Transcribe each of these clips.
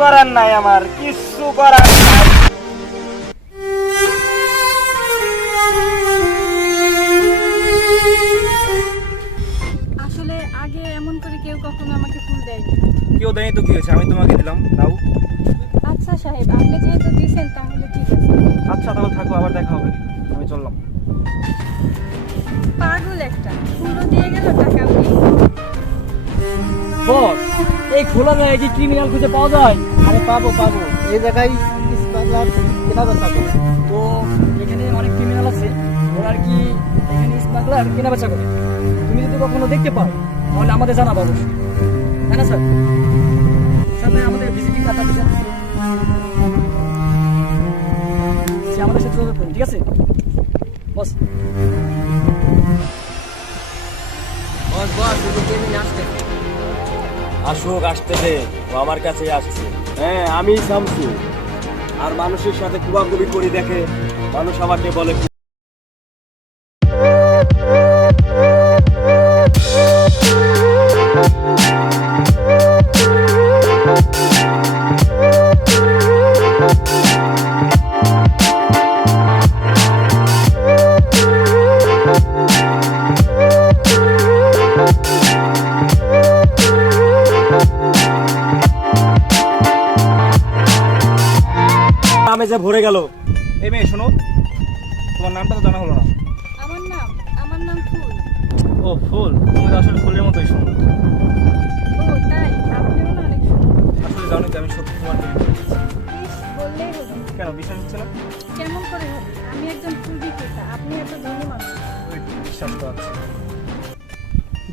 করার নাই, আমার কিচ্ছু করার নাই। আসলে আগে এমন করে কেউ কখনো আমাকে ফুল দেয়নি। কেউ দেয়নি তো কি হয়েছে, আমি তোমাকে দিলাম, নাও। আচ্ছা সাহেব, আপনি যেহেতু দিয়েছেন তাহলে ঠিক আছে। আচ্ছা তাহলে থাকো, আবার দেখা হবে, আমি চললাম। পাগল একটা, ফুলও দিয়ে গেল, টাকাও দিয়ে। বস, এই খোলা জায়গায় কি ক্রিমিনাল খুঁজে পাওয়া যায়? আরে পাবো পাবো, এই জায়গায় স্মাগলার কেনা বেচা করে। তো এখানে অনেক ক্রিমিনাল আছে, ওরা আর কি এখানে স্মাগলার কেনা বেচা করে। তুমি যদি কখনো দেখতে পাও তাহলে আমাদের জানাবো অবশ্যই, তাই না স্যার? স্যার ভাই, আমাদের ভিজিটিং কার্ডটা দিবেন, সে আমাদের সাথে যোগাযোগ করুন, ঠিক আছে বস? আসুক, আসতে দে, ও আমার কাছে আসছে। হ্যাঁ, আমি শামসু। আর মানুষের সাথে কুবাকুবি করি দেখে মানুষ আমাকে বলে আমি যে ভরে গেল। এই মেয়ে শোনো, তোমার নামটা তো জানা হলো না। আমার নাম ফুল। ও ফুল, তুমি তো আসলে ফুলের মতোই সুন্দর। ও তাই? আপনিও না অনেক সুন্দর। আসলে জানো তো আমি সত্যি তোমার প্রেমে পড়ে গেছি। ইস, বললেই হলো। কেন বিশ্বাস হচ্ছে না? কেমন করে হবে? আমি একজন ফুল বিক্রেতা, আপনি এত ধনী মানুষ। ওই তো, বিশ্বাস তো আছে।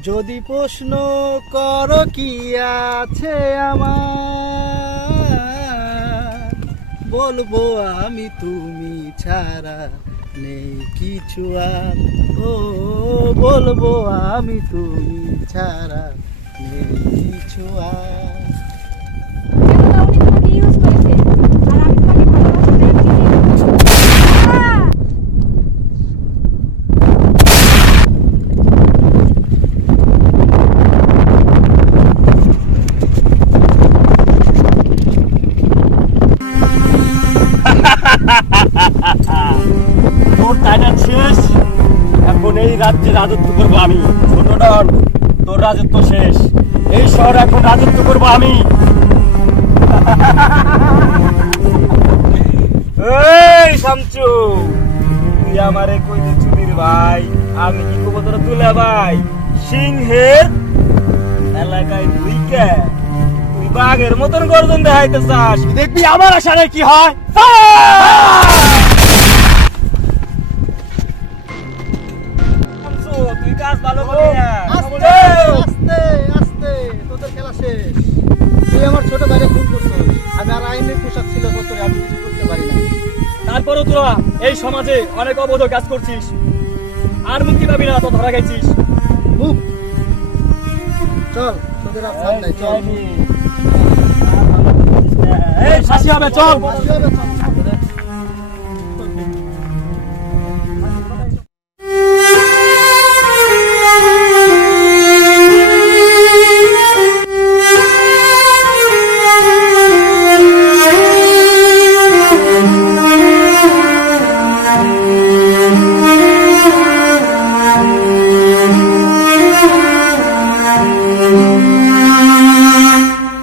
যদি প্রশ্ন করো কি আছে আমার, বলবো আমি তুমি ছাড়া নেই কিছু আর। ও বলবো আমি তুমি ছাড়া নেই কিছু আর। কেননা উনি তোমাকে ইউজ করেছে, আর আমি তোমাকে ভালোবাসি, তাই আহ! তোর টাইটা শেষ, এখন এই রাজ্যে রাজত্ব করবো আমি। ছোট ডন, তোর রাজত্ব শেষ, এই শহর এখন রাজত্ব করবো আমি। এই শামচু, তুই আমারে কই দে চুদির ভাই, আমি কি কব তোর তুলে ভাই? সিংহের এলাকায় ঢুইকে তুই বাঘের মতন গর্জন দেখাইতে চাস? দেখবি আমার আশারে কি হয়। শামচু, তুই কাজ ভালো করবি না। আস্তে আস্তে আস্তে, তোদের খেলা শেষ। তুই আমার ছোট ভাইরে খুন করছিস, আমি আর আইনের পোশাক ছিল বছরে, আমি কিছু করতে পারি না। তারপরও তোরা এই সমাজে অনেক অবৈধ কাজ করছিস, আর মুক্তি পাবি না, তো ধরা গেছিস। মুখ চল, তোদের আর ছাড় নাই, চল। এই ফাঁসি হবে, চল। ফাঁসি হবে, চল।